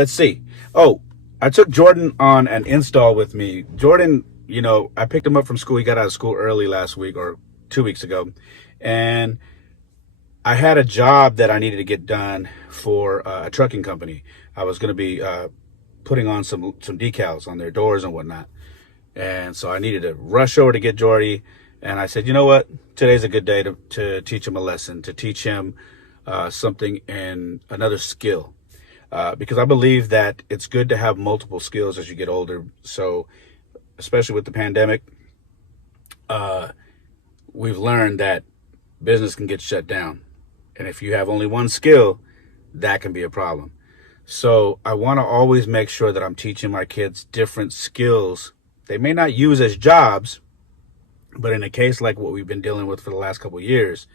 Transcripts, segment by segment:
Let's see. Oh, I took Jordan on an install with me. Jordan, I picked him up from school. He got out of school early last week or 2 weeks ago. And I had a job that I needed to get done for a trucking company. I was going to be putting on some decals on their doors and whatnot. And so I needed to rush over to get Jordy. And I said, you know what? Today's a good day to teach him a lesson, to teach him something and another skill. Because I believe that it's good to have multiple skills as you get older. So especially with the pandemic, we've learned that business can get shut down. And if you have only one skill, that can be a problem. So I want to always make sure that I'm teaching my kids different skills they may not use as jobs, but in a case like what we've been dealing with for the last couple of years,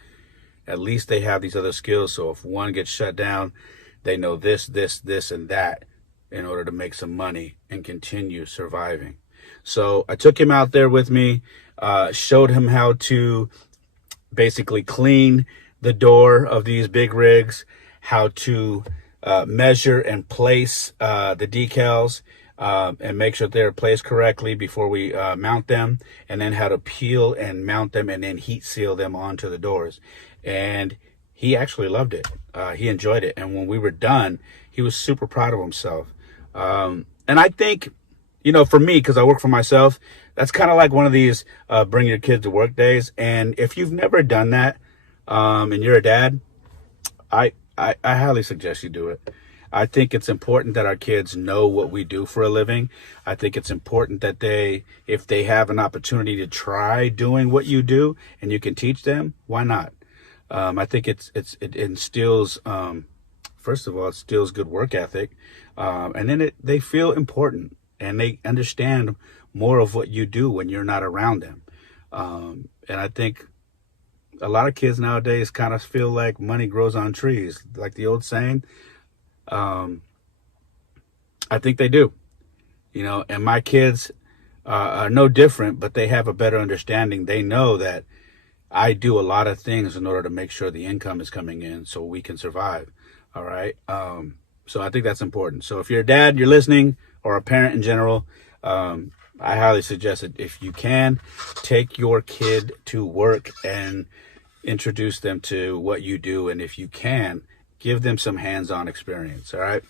at least they have these other skills. So if one gets shut down, they know this, and that in order to make some money and continue surviving. So I took him out there with me, showed him how to basically clean the door of these big rigs, how to measure and place the decals and make sure they're placed correctly before we mount them, and then how to peel and mount them and then heat seal them onto the doors. And he actually loved it. He enjoyed it. And when we were done, he was super proud of himself. And I think, for me, because I work for myself, that's kind of like one of these bring your kids to work days. And if you've never done that and you're a dad, I highly suggest you do it. I think it's important that our kids know what we do for a living. I think it's important that if they have an opportunity to try doing what you do and you can teach them, why not? I think it instills, first of all, it instills good work ethic. And then they feel important and they understand more of what you do when you're not around them. And I think a lot of kids nowadays kind of feel like money grows on trees, like the old saying. I think they do, and my kids are no different, but they have a better understanding. They know that I do a lot of things in order to make sure the income is coming in so we can survive. All right. So I think that's important. So if you're a dad, you're listening, or a parent in general, I highly suggest it. If you can, take your kid to work and introduce them to what you do. And if you can, give them some hands-on experience. All right.